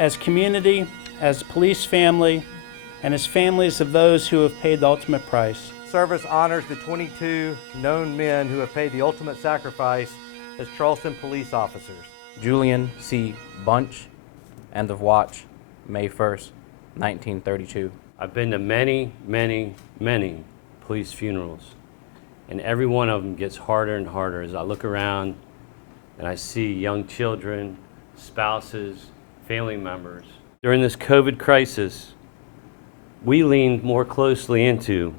as community, as police family, and as families of those who have paid the ultimate price. Service honors the 22 known men who have paid the ultimate sacrifice as Charleston police officers. Julian C. Bunch, end of watch, May 1st, 1932. I've been to many, many, many police funerals, and every one of them gets harder and harder as I look around and I see young children, spouses, family members. During this COVID crisis, we leaned more closely into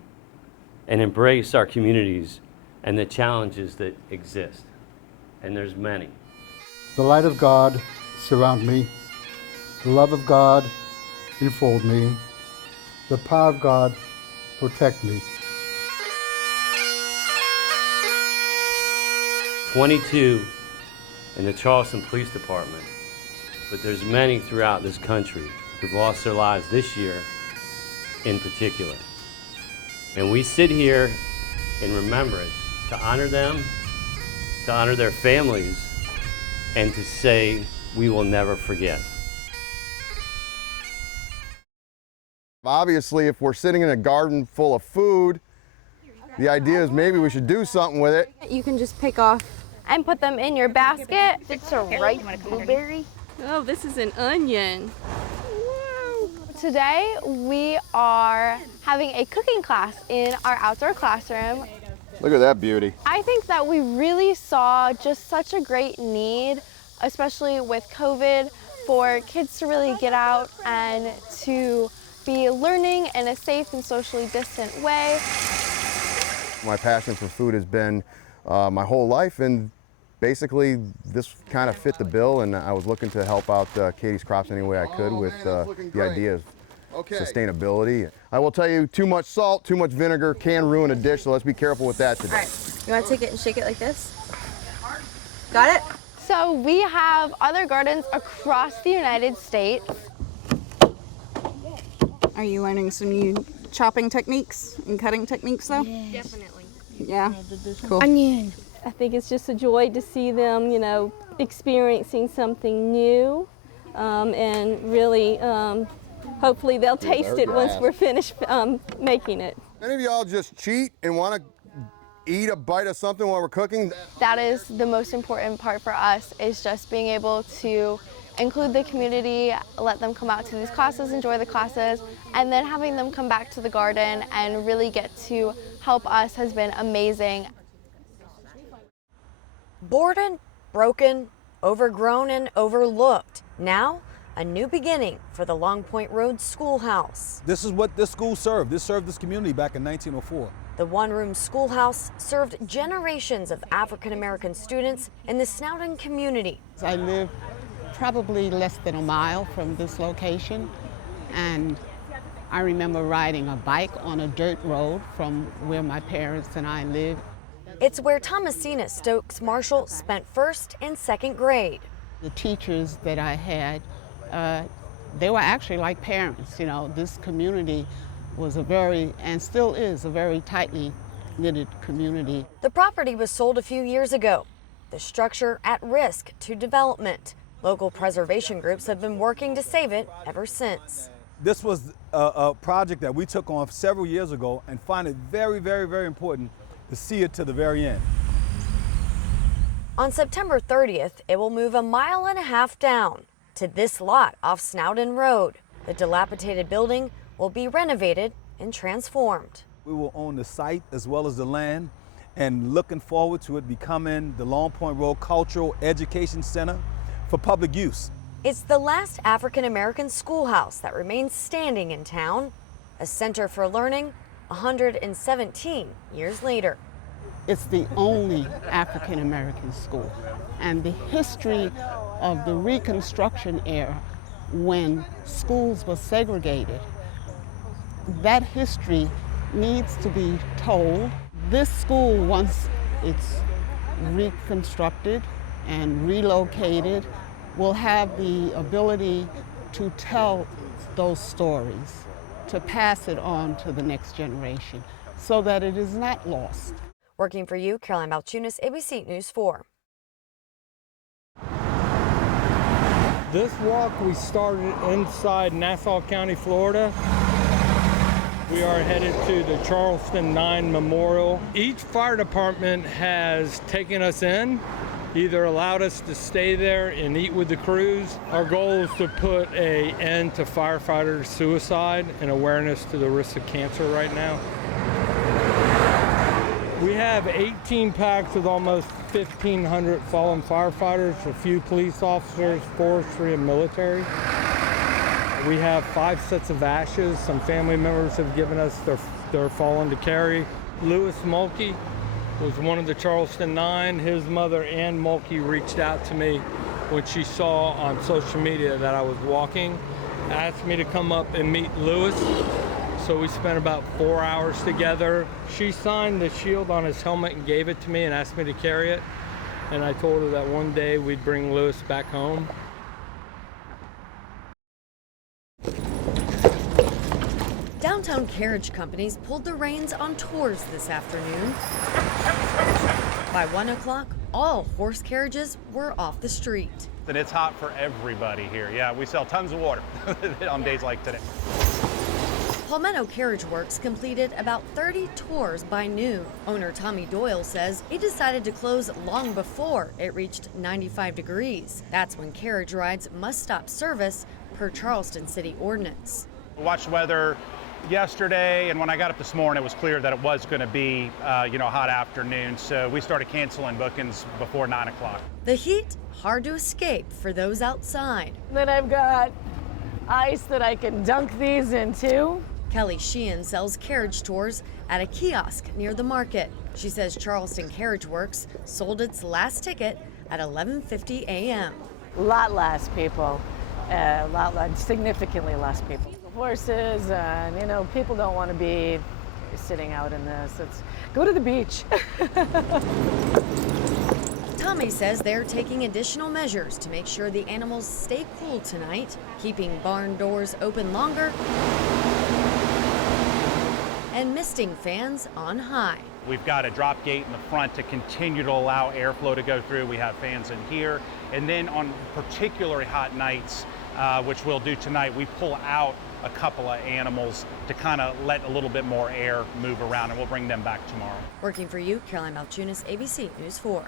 and embrace our communities and the challenges that exist, and there's many. The light of God surround me, the love of God enfold me, the power of God protect me. 22 in the Charleston Police Department, but there's many throughout this country who've lost their lives this year in particular. And we sit here in remembrance to honor them, to honor their families, and to say we will never forget. Obviously, if we're sitting in a garden full of food, the idea is maybe we should do something with it. You can just pick off and put them in your basket. It's a ripe blueberry. Oh, this is an onion. Today we are having a cooking class in our outdoor classroom. Look at that beauty. I think that we really saw just such a great need, especially with COVID, for kids to really get out and to be learning in a safe and socially distant way. My passion for food has been my whole life, and basically this kind of fit the bill, and I was looking to help out Katie's Crops any way I could with the idea of sustainability. I will tell you, too much salt, too much vinegar can ruin a dish, so let's be careful with that today. All right, you want to take it and shake it like this? Got it? So we have other gardens across the United States. Are you learning some new chopping techniques and cutting techniques though? Yes. Definitely. Yeah, cool. Onion. I think it's just a joy to see them, experiencing something new, and really, hopefully they'll taste it once we're finished making it. Any of y'all just cheat and want to eat a bite of something while we're cooking? That is the most important part for us, is just being able to include the community, let them come out to these classes, enjoy the classes, and then having them come back to the garden and really get to help us has been amazing. Boarded, broken, overgrown, and overlooked. Now, a new beginning for the Long Point Road Schoolhouse. This is what this school served. This served this community back in 1904. The one-room schoolhouse served generations of African-American students in the Snowden community. I live probably less than a mile from this location, and I remember riding a bike on a dirt road from where my parents and I lived. It's where Thomasina Stokes Marshall spent first and second grade. The teachers that I had, they were actually like parents. This community was and still is, a very tightly knitted community. The property was sold a few years ago. The structure at risk to development. Local preservation groups have been working to save it ever since. This was a project that we took on several years ago and find it very, very, very important to see it to the very end. On September 30th, it will move 1.5 miles down to this lot off Snowden Road. The dilapidated building will be renovated and transformed. We will own the site as well as the land, and looking forward to it becoming the Long Point Road Cultural Education Center for public use. It's the last African-American schoolhouse that remains standing in town, a center for learning 117 years later. It's the only African-American school, and the history of the Reconstruction era, when schools were segregated, that history needs to be told. This school, once it's reconstructed and relocated, will have the ability to tell those stories, to pass it on to the next generation so that it is not lost. Working for you, Caroline Balchunas, ABC News 4. This walk we started inside Nassau County, Florida. We are headed to the Charleston 9 Memorial. Each fire department has taken us in, either allowed us to stay there and eat with the crews. Our goal is to put an end to firefighter suicide and awareness to the risk of cancer right now. We have 18 packs with almost 1,500 fallen firefighters, a few police officers, forestry, and military. We have 5 sets of ashes. Some family members have given us their fallen to carry. Lewis Mulkey was one of the Charleston 9. His mother, Ann Mulkey, reached out to me when she saw on social media that I was walking, asked me to come up and meet Lewis. So we spent about 4 hours together. She signed the shield on his helmet and gave it to me and asked me to carry it. And I told her that one day we'd bring Lewis back home. Downtown carriage companies pulled the reins on tours this afternoon. By 1 o'clock, all horse carriages were off the street. And it's hot for everybody here. Yeah, we sell tons of water on days like today. Palmetto Carriage Works completed about 30 tours by noon. Owner Tommy Doyle says he decided to close long before it reached 95 degrees. That's when carriage rides must stop service per Charleston City ordinance. We watched the weather yesterday, and when I got up this morning, it was clear that it was going to be, a hot afternoon. So we started canceling bookings before 9 o'clock. The heat, hard to escape for those outside. Then I've got ice that I can dunk these into. Kelly Sheehan sells carriage tours at a kiosk near the market. She says Charleston Carriage Works sold its last ticket at 11:50 a.m. A lot less people, significantly less people. The horses, and people don't want to be sitting out in this. Go to the beach. Tommy says they're taking additional measures to make sure the animals stay cool tonight, keeping barn doors open longer and misting fans on high. We've got a drop gate in the front to continue to allow airflow to go through. We have fans in here. And then on particularly hot nights, which we'll do tonight, we pull out a couple of animals to kind of let a little bit more air move around, and we'll bring them back tomorrow. Working for you, Caroline Malchunas, ABC News 4.